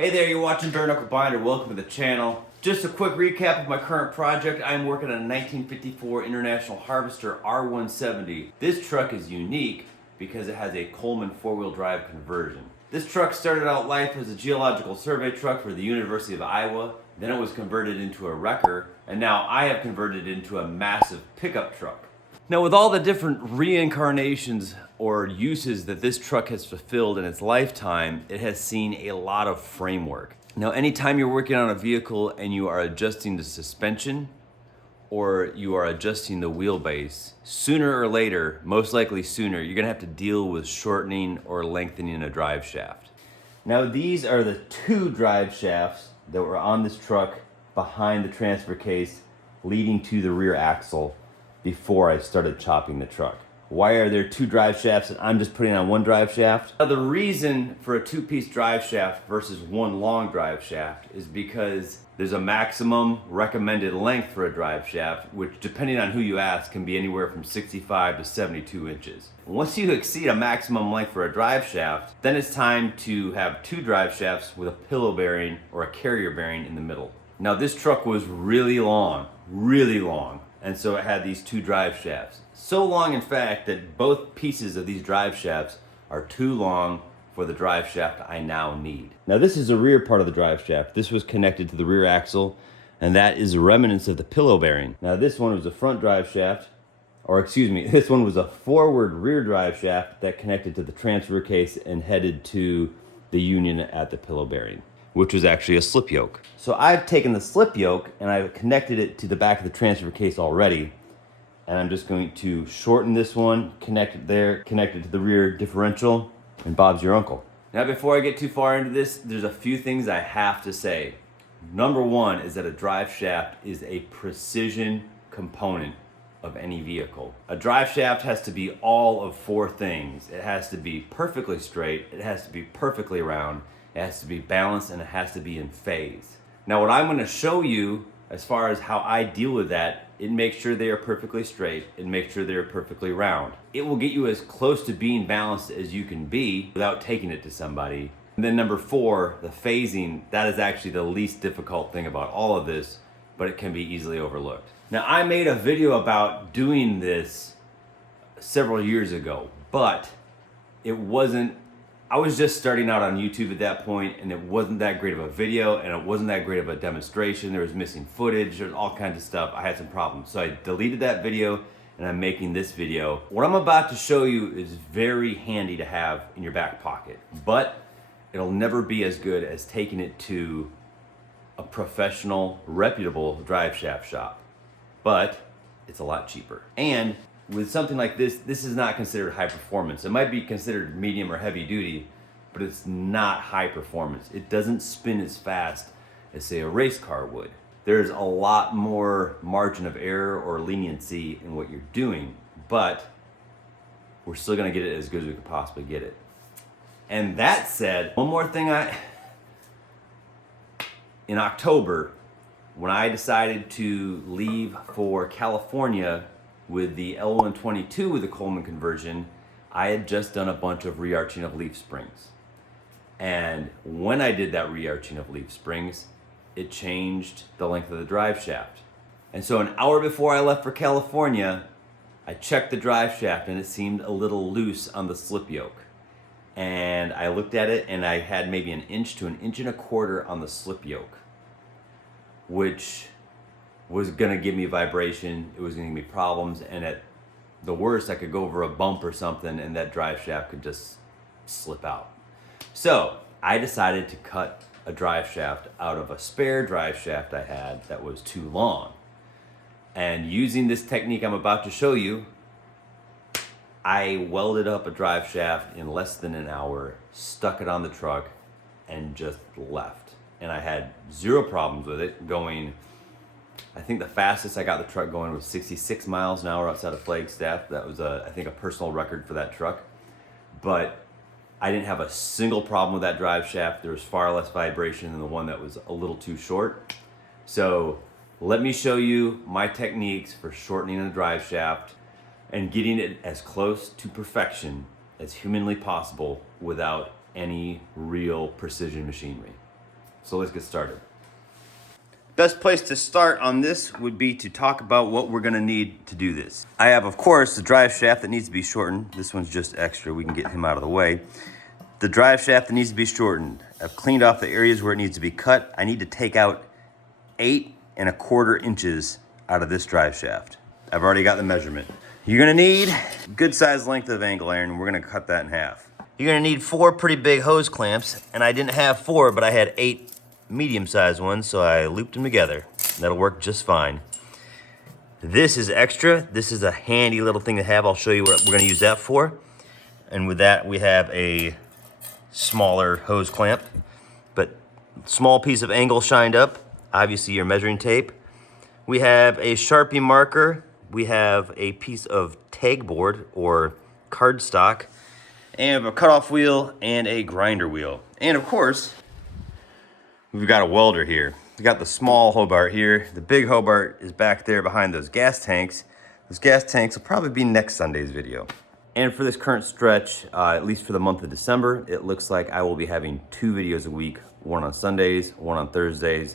Hey there, you're watching Bare Knuckle Binder. Welcome to the channel. Just a quick recap of my current project. I'm working on a 1954 International Harvester R170. This truck is unique because it has a Coleman four-wheel drive conversion. This truck started out life as a geological survey truck for the University of Iowa. Then it was converted into a wrecker, and now I have converted it into a massive pickup truck. Now, with all the different reincarnations or uses that this truck has fulfilled in its lifetime, it has seen a lot of framework. Now, anytime you're working on a vehicle and you are adjusting the suspension or you are adjusting the wheelbase, sooner or later, most likely sooner, you're gonna have to deal with shortening or lengthening a drive shaft. Now, these are the two drive shafts that were on this truck behind the transfer case leading to the rear axle before I started chopping the truck. Why are there two drive shafts and I'm just putting on one drive shaft? Now, the reason for a two-piece drive shaft versus one long drive shaft is because there's a maximum recommended length for a drive shaft, which depending on who you ask can be anywhere from 65 to 72 inches. Once you exceed a maximum length for a drive shaft, then it's time to have two drive shafts with a pillow bearing or a carrier bearing in the middle. Now, this truck was really long, and so it had these two drive shafts. So long, in fact, that both pieces of these drive shafts are too long for the drive shaft I now need. Now, this is the rear part of the drive shaft. This was connected to the rear axle, and that is the remnants of the pillow bearing. Now, this one was a front drive shaft, this one was a forward rear drive shaft that connected to the transfer case and headed to the union at the pillow bearing, which was actually a slip yoke. So I've taken the slip yoke and I've connected it to the back of the transfer case already. And I'm just going to shorten this one, connect it there, connect it to the rear differential, and Bob's your uncle. Now, before I get too far into this, there's a few things I have to say. Number one is that a drive shaft is a precision component of any vehicle. A drive shaft has to be all of four things. It has to be perfectly straight, it has to be perfectly round, it has to be balanced, and it has to be in phase. Now, what I'm going to show you as far as how I deal with that, it makes sure they are perfectly straight and makes sure they are perfectly round. It will get you as close to being balanced as you can be without taking it to somebody. And then number four, the phasing, that is actually the least difficult thing about all of this, but it can be easily overlooked. Now, I made a video about doing this several years ago, but I was just starting out on YouTube at that point, and it wasn't that great of a video, and it wasn't that great of a demonstration. There was missing footage, there's all kinds of stuff. I had some problems. So I deleted that video, and I'm making this video. What I'm about to show you is very handy to have in your back pocket, but it'll never be as good as taking it to a professional, reputable drive shaft shop. But it's a lot cheaper. And with something like this, this is not considered high performance. It might be considered medium or heavy duty, but it's not high performance. It doesn't spin as fast as, say, a race car would. There's a lot more margin of error or leniency in what you're doing, but we're still gonna get it as good as we could possibly get it. And that said, one more thing, in October, when I decided to leave for California with the L122 with the Coleman conversion, I had just done a bunch of re-arching of leaf springs. And when I did that re-arching of leaf springs, it changed the length of the drive shaft. And so an hour before I left for California, I checked the drive shaft and it seemed a little loose on the slip yoke. And I looked at it and I had maybe an inch to an inch and a quarter on the slip yoke, which was gonna give me vibration, it was gonna give me problems, and at the worst, I could go over a bump or something and that drive shaft could just slip out. So I decided to cut a drive shaft out of a spare drive shaft I had that was too long. And using this technique I'm about to show you, I welded up a drive shaft in less than an hour, stuck it on the truck, and just left. And I had zero problems with it going. I think the fastest I got the truck going was 66 miles an hour outside of Flagstaff. That was, I think, a personal record for that truck. But I didn't have a single problem with that drive shaft. There was far less vibration than the one that was a little too short. So let me show you my techniques for shortening a drive shaft and getting it as close to perfection as humanly possible without any real precision machinery. So let's get started. Best place to start on this would be to talk about what we're gonna need to do this. I have, of course, the drive shaft that needs to be shortened. This one's just extra, we can get him out of the way. The drive shaft that needs to be shortened. I've cleaned off the areas where it needs to be cut. I need to take out 8¼ inches out of this drive shaft. I've already got the measurement. You're gonna need a good size length of angle iron, and we're gonna cut that in half. You're gonna need 4 pretty big hose clamps, and I didn't have 4, but I had 8 medium-sized ones, so I looped them together. That'll work just fine. This is extra. This is a handy little thing to have. I'll show you what we're gonna use that for. And with that, we have a smaller hose clamp, but small piece of angle shined up, obviously your measuring tape. We have a Sharpie marker. We have a piece of tag board or cardstock, and a cutoff wheel and a grinder wheel. And of course, we've got a welder here. We got the small Hobart here. The big Hobart is back there behind those gas tanks. Those gas tanks will probably be next Sunday's video. And for this current stretch, at least for the month of December, it looks like I will be having 2 videos a week, one on Sundays, one on Thursdays.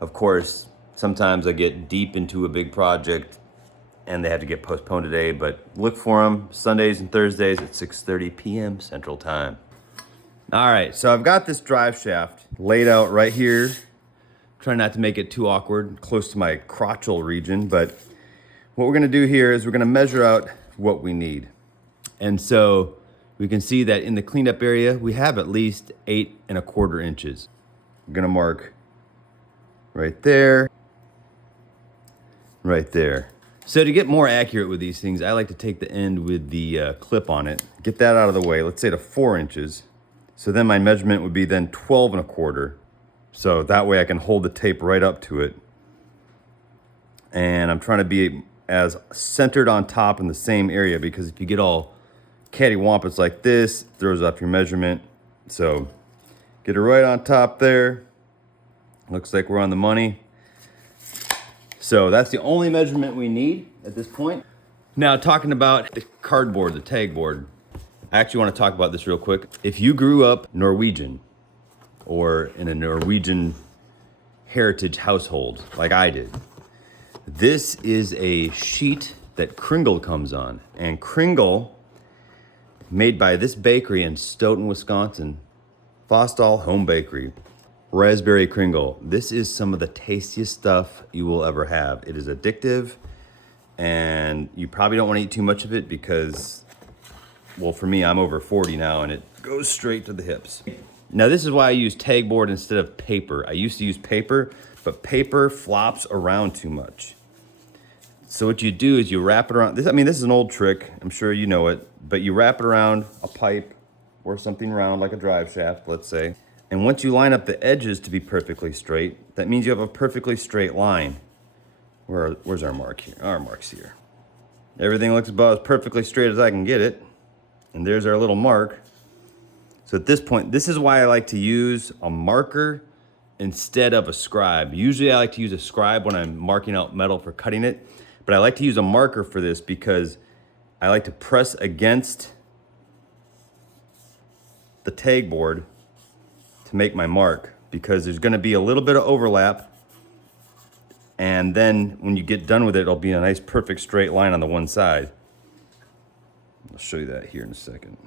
Of course, sometimes I get deep into a big project and they have to get postponed today, but look for them Sundays and Thursdays at 6:30 p.m. Central Time. All right, so I've got this drive shaft laid out right here. Trying not to make it too awkward, close to my crotchal region, but what we're gonna do here is we're gonna measure out what we need. And so we can see that in the cleanup area, we have at least 8¼ inches. I'm gonna mark right there, right there. So to get more accurate with these things, I like to take the end with the clip on it, get that out of the way, let's say to 4 inches. So then my measurement would be then 12¼ So that way I can hold the tape right up to it. And I'm trying to be as centered on top in the same area, because if you get all cattywampus like this, it throws off your measurement. So get it right on top there. Looks like we're on the money. So that's the only measurement we need at this point. Now, talking about the cardboard, the tag board, I actually want to talk about this real quick. If you grew up Norwegian or in a Norwegian heritage household like I did, this is a sheet that Kringle comes on. And Kringle, made by this bakery in Stoughton, Wisconsin, Fostal Home Bakery, raspberry Kringle. This is some of the tastiest stuff you will ever have. It is addictive, and you probably don't want to eat too much of it because, well, for me, I'm over 40 now, and it goes straight to the hips. Now, this is why I use tag board instead of paper. I used to use paper, but paper flops around too much. So what you do is you wrap it around. This is an old trick. I'm sure you know it, but you wrap it around a pipe or something round like a drive shaft, let's say. And once you line up the edges to be perfectly straight, that means you have a perfectly straight line. Where's our mark here? Our mark's here. Everything looks about as perfectly straight as I can get it. And there's our little mark. So at this point, this is why I like to use a marker instead of a scribe. Usually I like to use a scribe when I'm marking out metal for cutting it, but I like to use a marker for this because I like to press against the tag board to make my mark, because there's gonna be a little bit of overlap, and then when you get done with it, it'll be a nice perfect straight line on the one side. I'll show you that here in a second.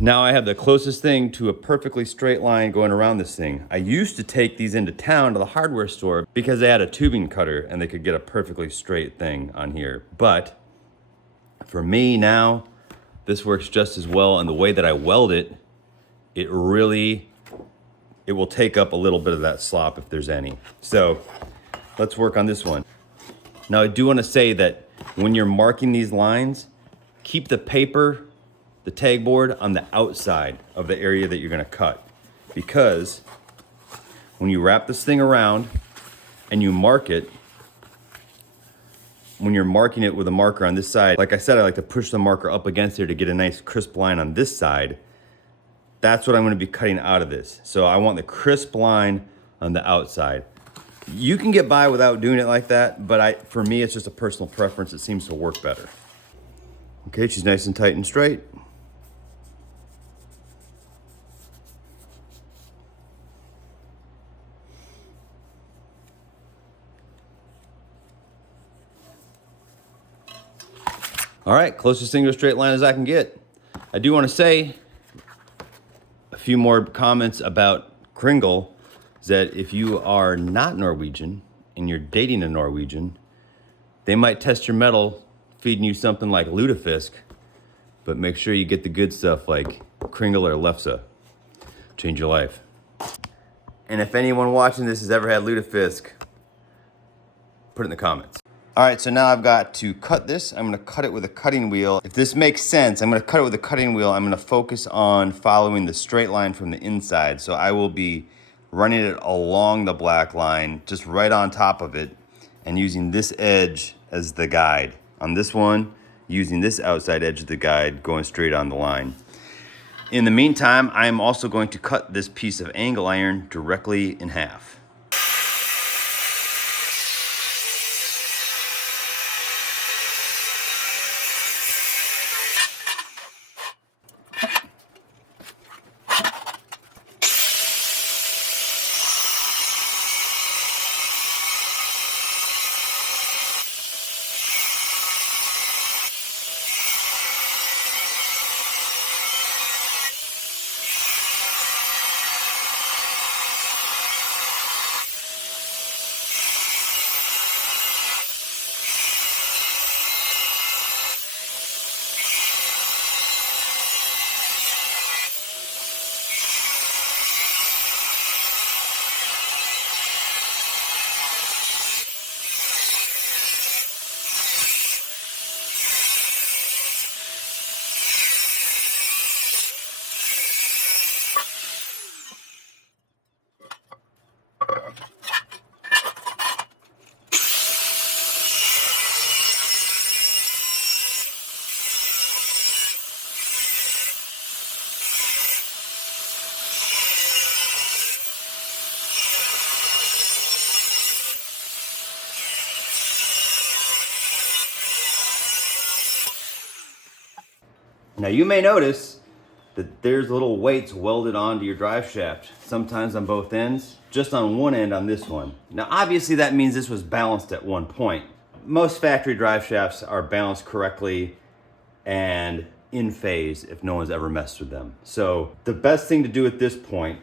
Now I have the closest thing to a perfectly straight line going around this thing. I used to take these into town to the hardware store because they had a tubing cutter and they could get a perfectly straight thing on here. But for me now, this works just as well. And the way that I weld it, it will take up a little bit of that slop if there's any. So let's work on this one. Now I do want to say that when you're marking these lines, keep the paper, the tag board on the outside of the area that you're gonna cut, because when you wrap this thing around and you mark it, when you're marking it with a marker on this side, like I said, I like to push the marker up against there to get a nice crisp line on this side. That's what I'm gonna be cutting out of this. So I want the crisp line on the outside. You can get by without doing it like that, but for me, it's just a personal preference. It seems to work better. Okay, she's nice and tight and straight. All right, closest thing to a straight line as I can get. I do want to say a few more comments about Kringle, is that if you are not Norwegian and you're dating a Norwegian, they might test your metal feeding you something like lutefisk, but make sure you get the good stuff like Kringle or Lefse. Change your life. And if anyone watching this has ever had lutefisk, put it in the comments. All right, so now I've got to cut this. I'm gonna cut it with a cutting wheel. If this makes sense, I'm gonna cut it with a cutting wheel. I'm gonna focus on following the straight line from the inside. So I will be running it along the black line, just right on top of it, and using this edge as the guide. On this one, using this outside edge as the guide, going straight on the line. In the meantime, I'm also going to cut this piece of angle iron directly in half. Now you may notice that there's little weights welded onto your drive shaft, sometimes on both ends, just on one end on this one. Now obviously that means this was balanced at one point. Most factory drive shafts are balanced correctly and in phase if no one's ever messed with them. So the best thing to do at this point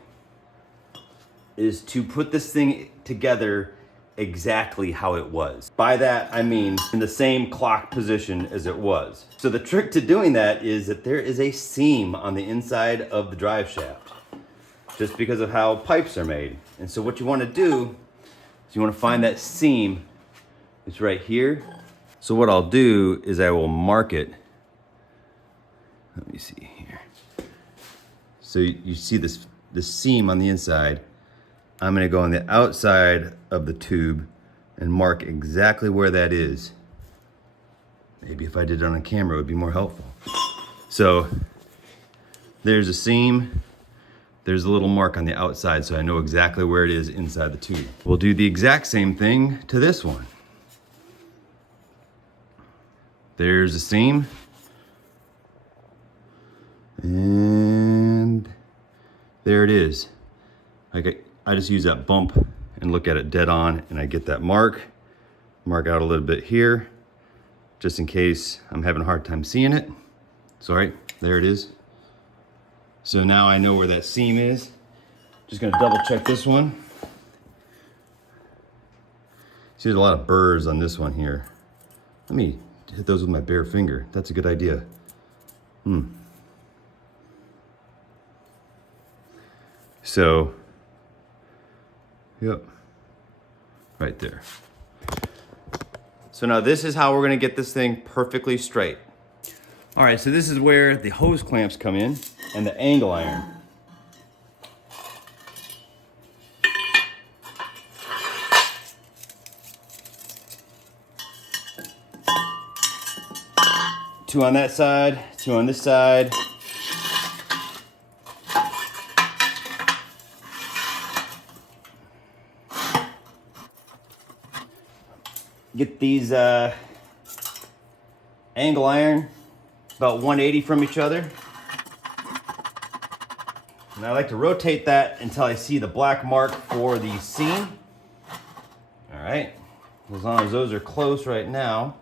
is to put this thing together exactly how it was. By that, I mean in the same clock position as it was. So the trick to doing that is that there is a seam on the inside of the drive shaft, just because of how pipes are made. And so what you want to do is you want to find that seam. It's right here. So what I'll do is I will mark it. Let me see here. So you see this seam on the inside. I'm gonna go on the outside of the tube and mark exactly where that is. Maybe if I did it on a camera, it would be more helpful. So there's a seam, there's a little mark on the outside, so I know exactly where it is inside the tube. We'll do the exact same thing to this one. There's a seam, and there it is. I just use that bump and look at it dead on, and I get that mark out a little bit here, just in case I'm having a hard time seeing it. So right, there it is. So now I know where that seam is. Just gonna double check this one. See, there's a lot of burrs on this one here. Let me hit those with my bare finger. That's a good idea. So, yep, right there. So now this is how we're gonna get this thing perfectly straight. All right, so this is where the hose clamps come in and the angle iron. Two on that side, two on this side. Get these angle iron about 180 from each other. And I like to rotate that until I see the black mark for the seam. All right, as long as those are close right now.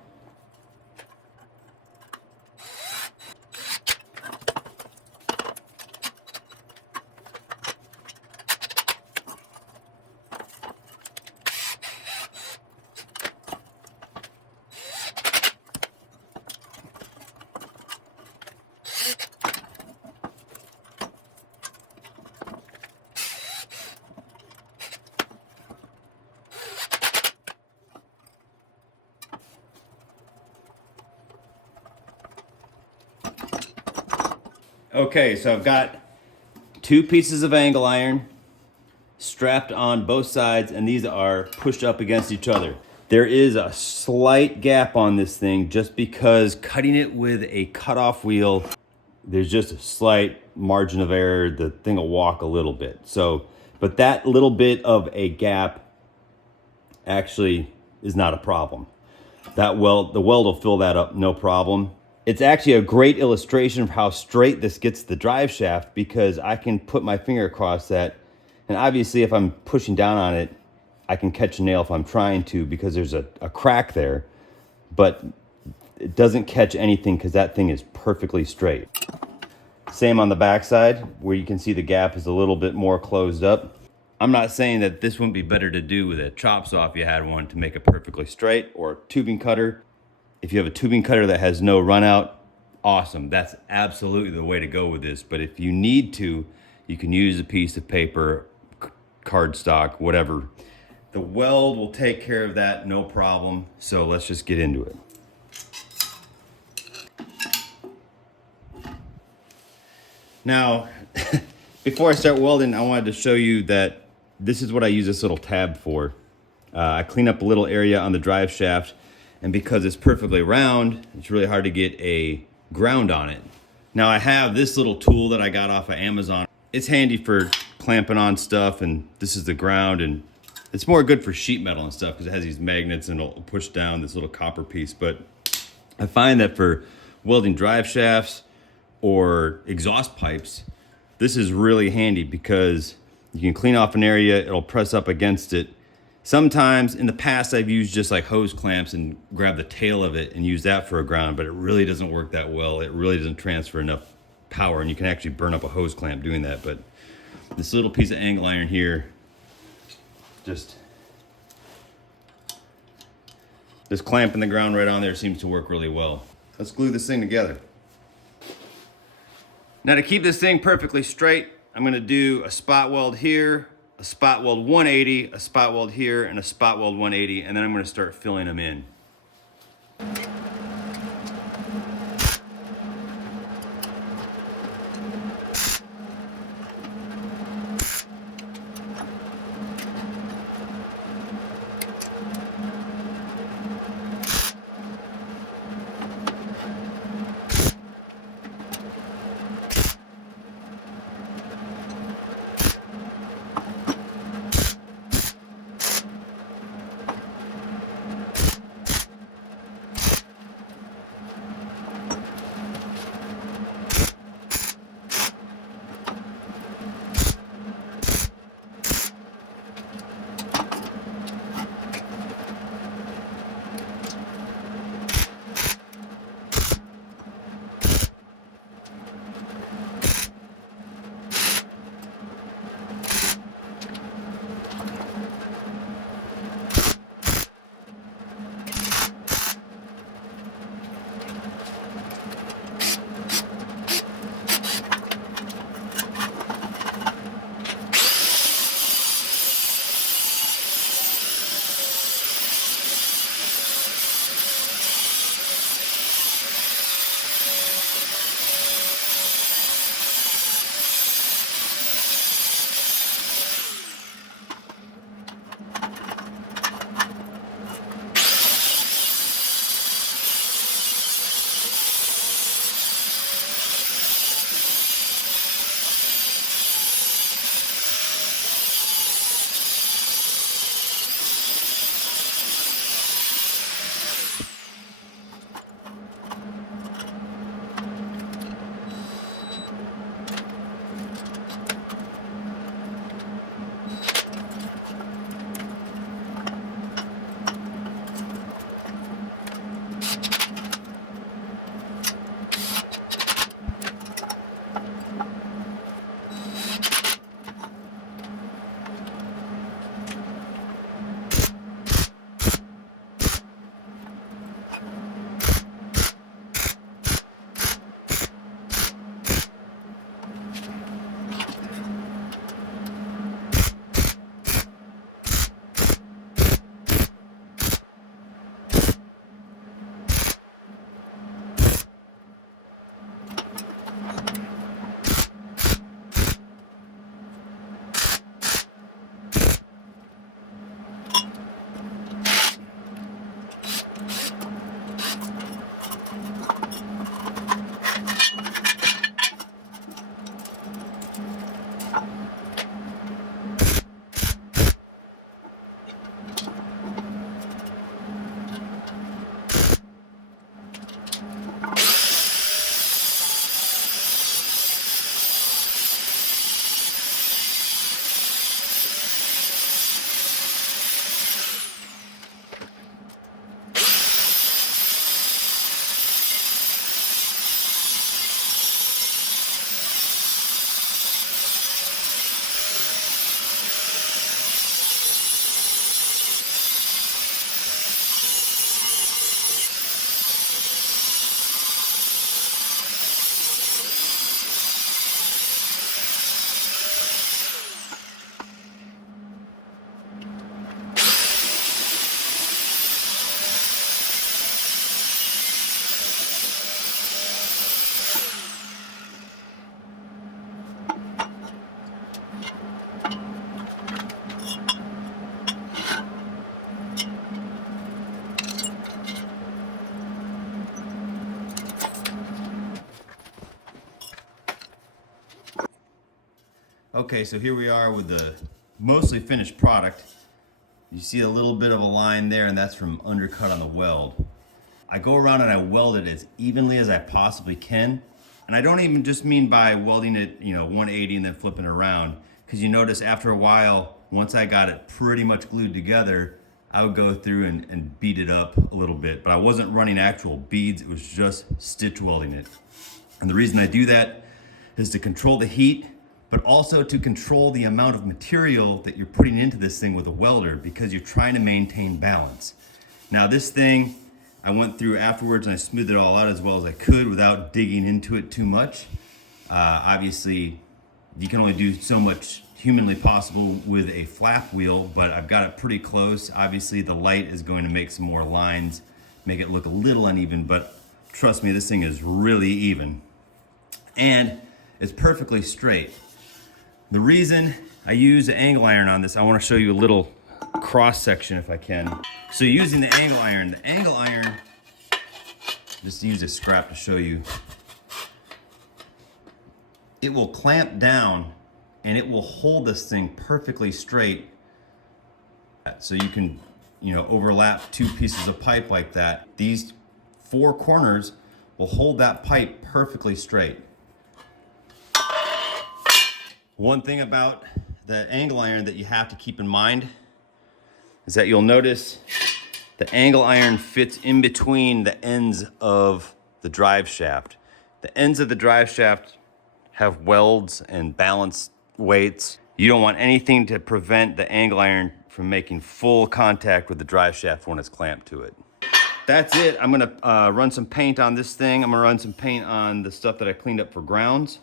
Okay, so I've got 2 pieces of angle iron strapped on both sides, and these are pushed up against each other. There is a slight gap on this thing just because cutting it with a cutoff wheel, there's just a slight margin of error. The thing will walk a little bit. So, but that little bit of a gap actually is not a problem. The weld will fill that up, no problem. It's actually a great illustration of how straight this gets the drive shaft, because I can put my finger across that, and obviously if I'm pushing down on it, I can catch a nail if I'm trying to, because there's a crack there, but it doesn't catch anything because that thing is perfectly straight. Same on the back side, where you can see the gap is a little bit more closed up. I'm not saying that this wouldn't be better to do with a chop saw if you had one to make it perfectly straight, or a tubing cutter. If you have a tubing cutter that has no run out, awesome. That's absolutely the way to go with this. But if you need to, you can use a piece of paper, cardstock, whatever. The weld will take care of that, no problem. So let's just get into it. Now, before I start welding, I wanted to show you that this is what I use this little tab for. I clean up a little area on the drive shaft, and because it's perfectly round, it's really hard to get a ground on it. Now I have this little tool that I got off of Amazon. It's handy for clamping on stuff, and this is the ground, and it's more good for sheet metal and stuff because it has these magnets and it'll push down this little copper piece. But I find that for welding drive shafts or exhaust pipes, this is really handy because you can clean off an area, it'll press up against it. Sometimes in the past I've used just like hose clamps and grab the tail of it and use that for a ground, but it really doesn't work that well. It really doesn't transfer enough power, and you can actually burn up a hose clamp doing that. But this little piece of angle iron here, just clamping the ground right on there seems to work really well. Let's glue this thing together. Now to keep this thing perfectly straight, I'm gonna do a spot weld here, a spot weld 180, a spot weld here, and a spot weld 180, and then I'm gonna start filling them in. Okay, so here we are with the mostly finished product. You see a little bit of a line there, and that's from undercut on the weld. I go around and I weld it as evenly as I possibly can. And I don't even just mean by welding it, 180 and then flipping it around. Because you notice after a while, once I got it pretty much glued together, I would go through and beat it up a little bit. But I wasn't running actual beads, it was just stitch welding it. And the reason I do that is to control the heat, but also to control the amount of material that you're putting into this thing with a welder, because you're trying to maintain balance. Now this thing, I went through afterwards and I smoothed it all out as well as I could without digging into it too much. Obviously, you can only do so much humanly possible with a flap wheel, but I've got it pretty close. Obviously, the light is going to make some more lines, make it look a little uneven, but trust me, this thing is really even. And it's perfectly straight. The reason I use the angle iron on this, I want to show you a little cross section if I can. So using the angle iron, just use a scrap to show you. It will clamp down and it will hold this thing perfectly straight. So you can, overlap two pieces of pipe like that. These four corners will hold that pipe perfectly straight. One thing about the angle iron that you have to keep in mind is that you'll notice the angle iron fits in between the ends of the drive shaft. The ends of the drive shaft have welds and balance weights. You don't want anything to prevent the angle iron from making full contact with the drive shaft when it's clamped to it. That's it. I'm gonna run some paint on this thing. I'm gonna run some paint on the stuff that I cleaned up for grounds.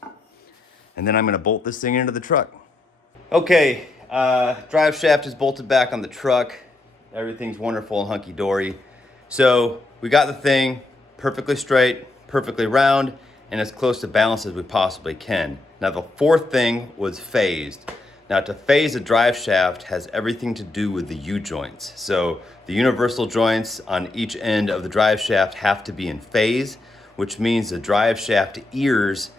And then I'm gonna bolt this thing into the truck. Okay, drive shaft is bolted back on the truck. Everything's wonderful and hunky-dory. So we got the thing perfectly straight, perfectly round, and as close to balance as we possibly can. Now the fourth thing was phased. Now to phase a drive shaft has everything to do with the U-joints. So the universal joints on each end of the drive shaft have to be in phase, which means the drive shaft ears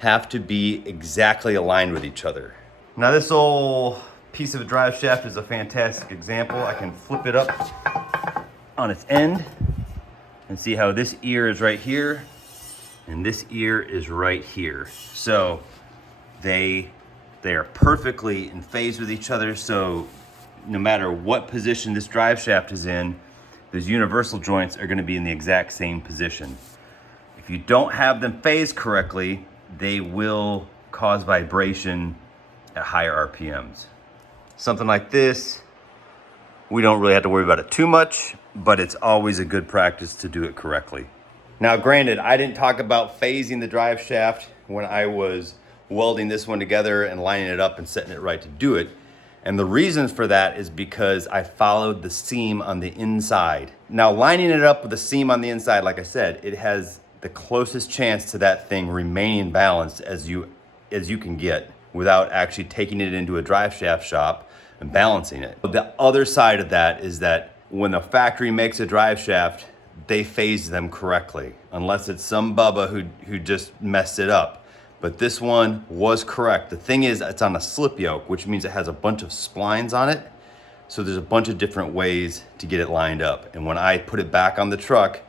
have to be exactly aligned with each other. Now this old piece of a drive shaft is a fantastic example. I can flip it up on its end and see how this ear is right here and this ear is right here. So they are perfectly in phase with each other. So no matter what position this drive shaft is in, those universal joints are going to be in the exact same position. If you don't have them phased correctly, they will cause vibration at higher RPMs. Something like this, we don't really have to worry about it too much, but it's always a good practice to do it correctly. Now, granted, I didn't talk about phasing the drive shaft when I was welding this one together and lining it up and setting it right to do it. And the reason for that is because I followed the seam on the inside. Now, lining it up with the seam on the inside, like I said, it has the closest chance to that thing remaining balanced as you can get without actually taking it into a drive shaft shop and balancing it. The other side of that is that when the factory makes a drive shaft, they phase them correctly, unless it's some bubba who just messed it up. But this one was correct. The thing is, it's on a slip yoke, which means it has a bunch of splines on it. So there's a bunch of different ways to get it lined up. And when I put it back on the truck,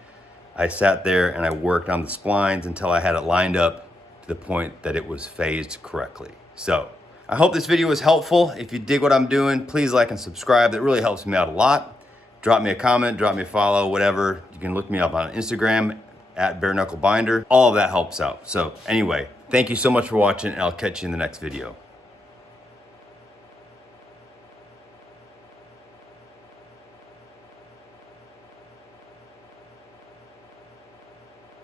I sat there and I worked on the splines until I had it lined up to the point that it was phased correctly. So I hope this video was helpful. If you dig what I'm doing, please like and subscribe. That really helps me out a lot. Drop me a comment, drop me a follow, whatever. You can look me up on Instagram at Bare Knuckle Binder. All of that helps out. So anyway, thank you so much for watching, and I'll catch you in the next video.